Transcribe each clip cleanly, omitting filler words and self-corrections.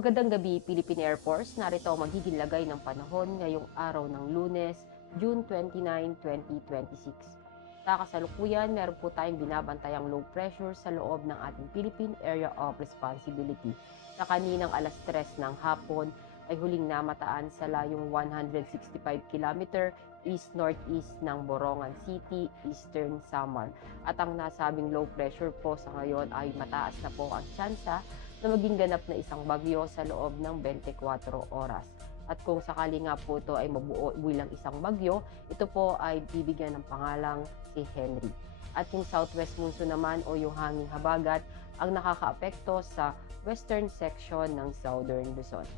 Magandang gabi, Philippine Air Force. Narito ang magiging lagay ng panahon ngayong araw ng Lunes, June 29, 2026. Sa kasalukuyan, meron po tayong binabantayang low pressure sa loob ng ating Philippine Area of Responsibility na kaninang alas 3 ng hapon ay huling namataan sa layong 165 km east-northeast ng Borongan City, Eastern Samar. At ang nasabing low pressure po sa ngayon ay mataas na po ang tsansa na maging ganap na isang bagyo sa loob ng 24 oras. At kung sakali nga po ito ay mabuo bilang isang bagyo, ito po ay bibigyan ng pangalang si Henry. At yung southwest monsoon naman o yung hanging habagat ang nakakaapekto sa western section ng southern Luzon.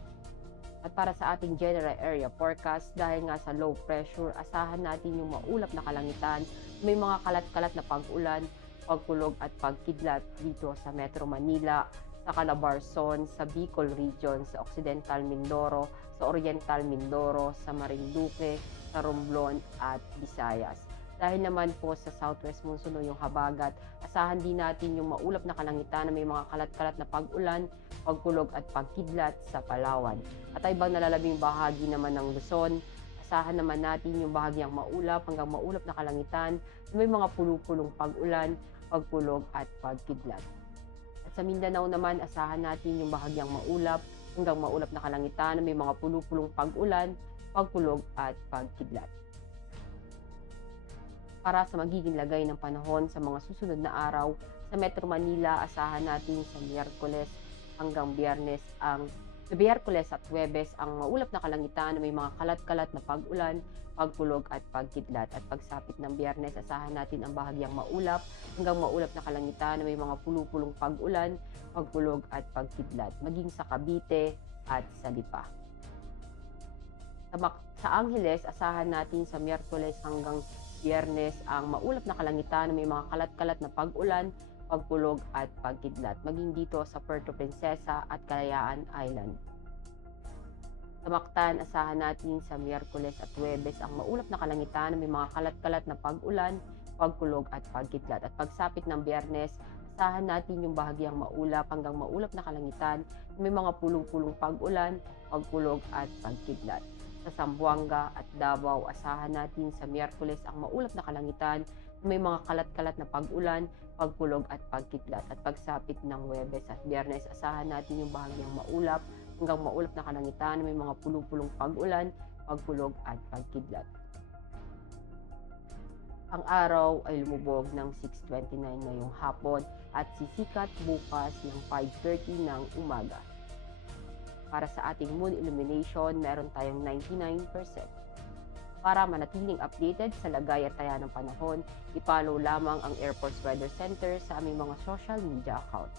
At para sa ating general area forecast, dahil nga sa low pressure, asahan natin yung maulap na kalangitan, may mga kalat-kalat na pag-ulan, pagkulog at pagkidlat dito sa Metro Manila, sa Calabarzon, sa Bicol Region, sa Occidental Mindoro, sa Oriental Mindoro, sa Marinduque, sa Romblon at Visayas. Dahil naman po sa southwest monsoon o yung habagat, asahan din natin yung maulap na kalangitan na may mga kalat-kalat na pag-ulan, pagkulog at pagkidlat sa Palawan. At ay ibang nalalabing bahagi naman ng Luzon, asahan naman natin yung bahagyang maulap hanggang maulap na kalangitan na may mga pulupulong pag-ulan, pagkulog at pagkidlat. At sa Mindanao naman, asahan natin yung bahagyang maulap hanggang maulap na kalangitan na may mga pulupulong pag-ulan, pagkulog at pagkidlat. Para sa magiging lagay ng panahon sa mga susunod na araw, sa Metro Manila, asahan natin sa Miyerkules hanggang Biyernes at Huwebes ang maulap na kalangitan na may mga kalat-kalat na pag-ulan, pagkulog at pagkidlat. At pagsapit ng Biyernes, asahan natin ang bahagyang maulap hanggang maulap na kalangitan na may mga pulupulong pag-ulan, pagkulog at pagkidlat, maging sa Cavite at sa Lipa. Sa Angeles, asahan natin sa Miyerkules hanggang Biyernes ang maulap na kalangitan na may mga kalat-kalat na pag-ulan, pagkulog at pagkidlat, maging dito sa Puerto Princesa at Kalayaan Island. Sa Mactan, asahan natin sa Miyerkules at Huwebes ang maulap na kalangitan na may mga kalat-kalat na pag-ulan, pagkulog at pagkidlat. At pagsapit ng Biyernes, asahan natin yung bahagyang maulap hanggang maulap na kalangitan na may mga pulupulong pag-ulan, pagkulog at pagkidlat. Sa Zamboanga at Davao, asahan natin sa Miyerkules ang maulap na kalangitan, may mga kalat-kalat na pag-ulan, pagkulog at pagkidlat. At pagsapit ng Huwebes at Biyernes, asahan natin yung bahagyang maulap hanggang maulap na kalangitan, may mga pulupulong pag-ulan, pagkulog at pagkidlat. Ang araw ay lumubog ng 6:29 ngayong hapon at sisikat bukas ng 5:30 ng umaga. Para sa ating moon illumination, meron tayong 99%. Para manatiling updated sa lagay at taya ng panahon, i-follow lamang ang Air Force Weather Center sa aming mga social media accounts.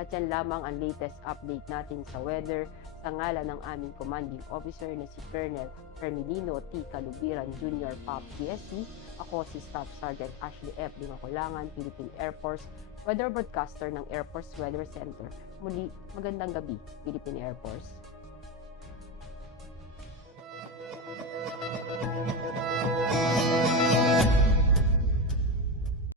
At yan lamang ang latest update natin sa weather sa ngalan ng aming commanding officer na si Colonel Hermelino T. Calubiran Jr. POP PSC. Ako si Staff Sergeant Ashley F. Limakulangan, Philippine Air Force Weather Broadcaster ng Air Force Weather Center. Muli, magandang gabi, Philippine Air Force.